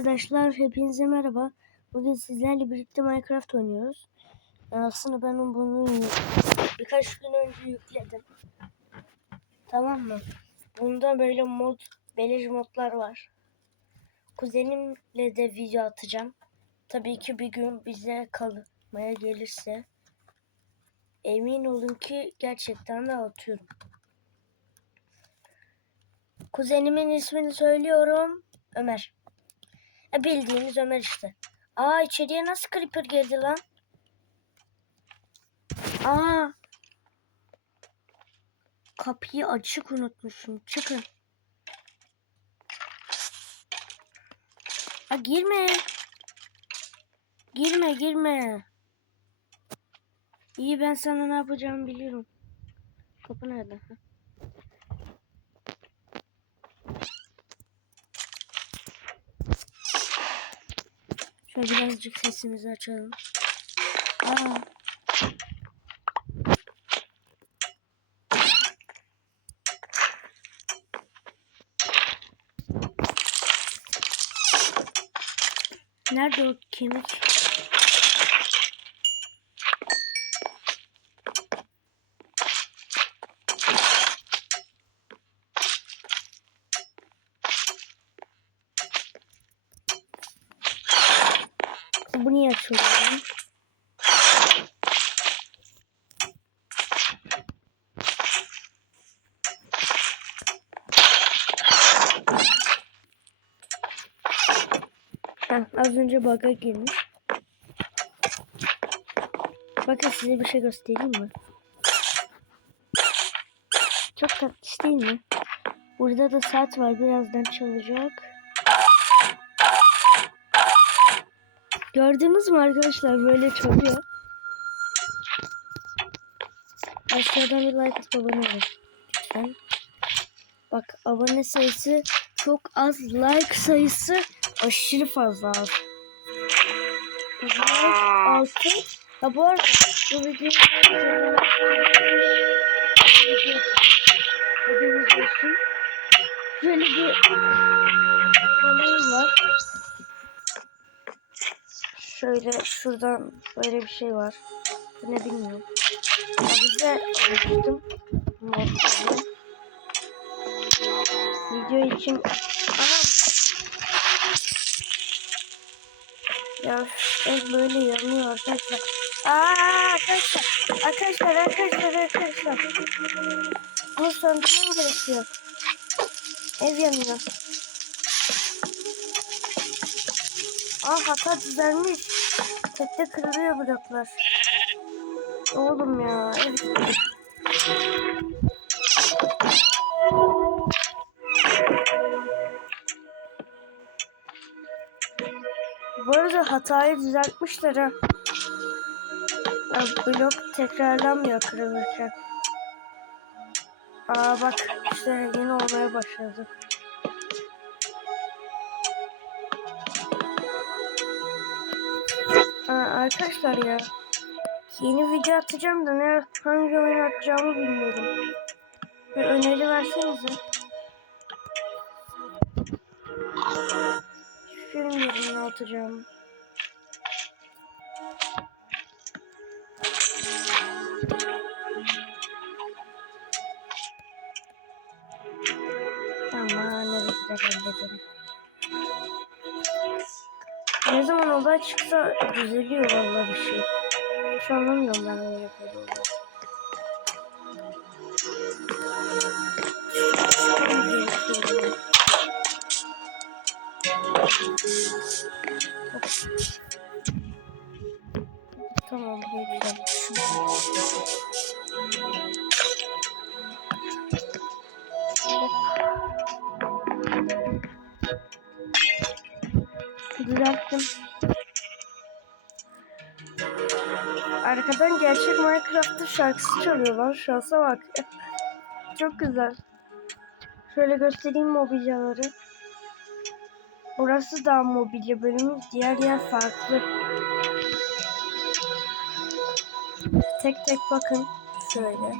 Arkadaşlar hepinize merhaba. Bugün sizlerle birlikte Minecraft oynuyoruz. Ee, Aslında ben bunu birkaç gün önce yükledim. Tamam mı? Bunda böyle mod, beleş modlar var. Kuzenimle de video atacağım. Tabii ki bir gün bize kalmaya gelirse emin olun ki gerçekten de atıyorum. Kuzenimin ismini söylüyorum. Ömer. E bildiğiniz Ömer işte. Aa içeriye nasıl creeper girdi lan? Aa. Kapıyı açık unutmuşum. Çıkın. Ha girme. Girme girme. İyi ben sana ne yapacağımı biliyorum. Kapı nerede? Ha. Şöyle birazcık sesimizi açalım. Aa. Nerede o kemik? Lan? Heh, az önce bug'a girmiş. Bakın size bir şey göstereyim mi? Çok tatlış değil mi? Burada da saat var. Birazdan çalacak. Gördünüz mü arkadaşlar? Böyle çalıyor. Aşağıdan bir like atıp abone olun. Lütfen. Bak abone sayısı çok az. Like sayısı aşırı fazla az. Like altı. Ha bu arada bu videoyu. Böyle bir balon var. Şöyle şuradan böyle bir şey var. Ne bilmiyorum. Bize. Modları. Video için Anam. Ya ev böyle yanıyor arkadaşlar. Aa arkadaşlar. Arkadaşlar arkadaşlar arkadaşlar. Ama söndürme gerekiyor. Ev yanıyor. Aa hata düzelmiş. Tekte kırılıyor bloklar. Oğlum ya. Ev gitti. Bu arada hatayı düzeltmişler ha. Blok tekrarlanmıyor kırılırken. Aa bak işte yeni olmaya başladı. Arkadaşlar ya. Yeni video atacağım da ne hangi oyun atacağımı bilmiyorum. Bir öneri versenize. Bilmiyorum ne atacağım. Tamam ne güzel hallederim. Ne zaman olay çıksa düzeliyor vallahi bir şey. Hiç anlamıyorum ben öyle böyle oluyor. Tamam Arkadan gerçek Minecraft'ın şarkısı çalıyor lan. Şansa bak. Çok güzel. Şöyle göstereyim mobilyaları. Burası da mobilya bölümü. Diğer yer farklı. Tek tek bakın. Şöyle.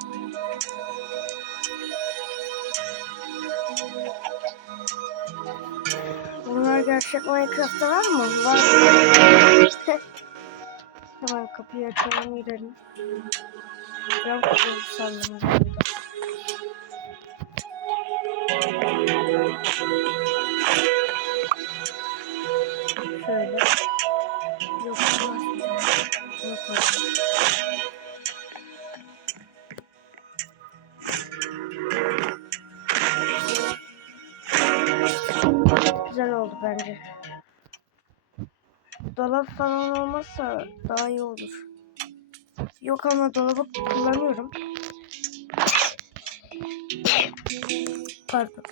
Bunlar gerçek Minecraft'ta var mı? Var. Hemen kapıyı açalım girelim. Kutuyu sallamız burada. Şöyle. Yok. Koyalım. Güzel oldu bence. Dolap falan olmazsa daha iyi olur. Yok ama dolabı kullanıyorum. Pardon.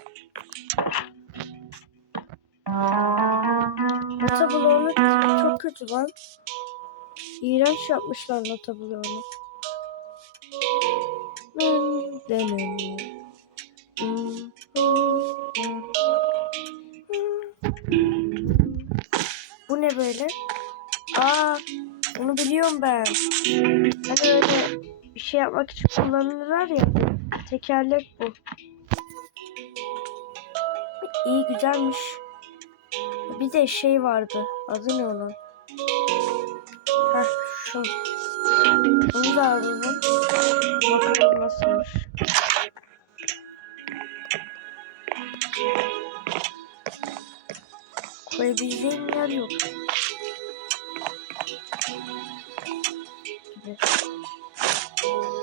Nota bloğunu çok kötü lan. İğrenç yapmışlar nota bloğunu. Hmm, böyle? Aa, onu biliyorum ben. Hani öyle bir şey yapmak için kullanırlar ya. Tekerlek bu. İyi güzelmiş. Bir de şey vardı. Adı ne onun? Heh şu. Onu da alalım. Bakalım nasılmış. Koyabileceğim yer yok.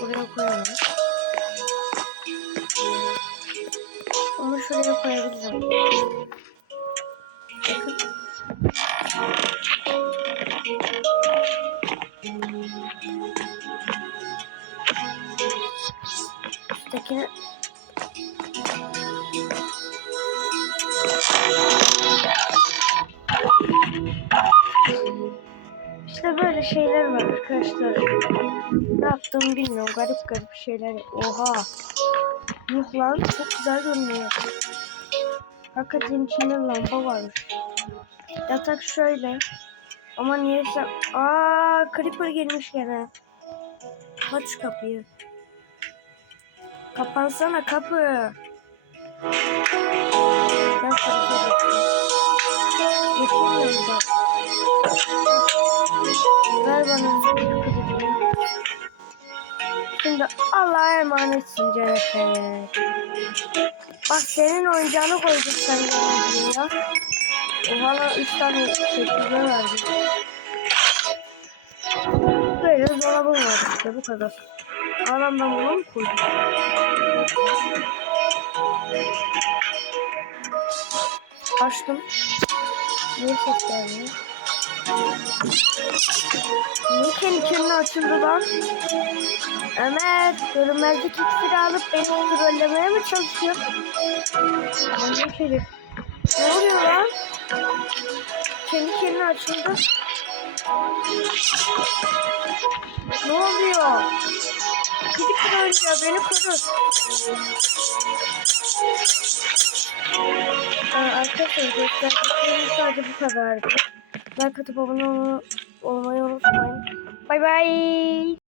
Buraya koyalım. Onu şuraya koyabilirim. Şeyler var arkadaşlar. Ne yaptığımı bilmiyorum. Garip garip şeyler. Oha. Yuh lan çok güzel görünüyor. Hakikaten içinde lamba varmış. Yatak şöyle. Ama niyeyse... Aa, Creeper girmiş gene. Aç kapıyı. Kapansana kapı. Ben geçeyim. Geçemiyorum bak. Şimdi Allah'a emanetsin Cennet. Bak senin oyuncağını koyduk sen de ya. O bana üç tane çekirge verdi. Böyle dolabım var işte bu kadar. Adam ben bunu mu koydum? Açtım. Niye ses gelmiyor? Kendine açıldı lan? Ömer, görünmezlik iksiri alıp beni trollemeye mi çalışıyor? Manyak herif. Ne oluyor lan? Kendi kendine açıldı. Ne oluyor? Gidip oyuncağı beni koru. Arkadaşlar gösterdiklerim sadece bu kadardı. Like atıp abone ol- olmayı unutmayın. 拜拜。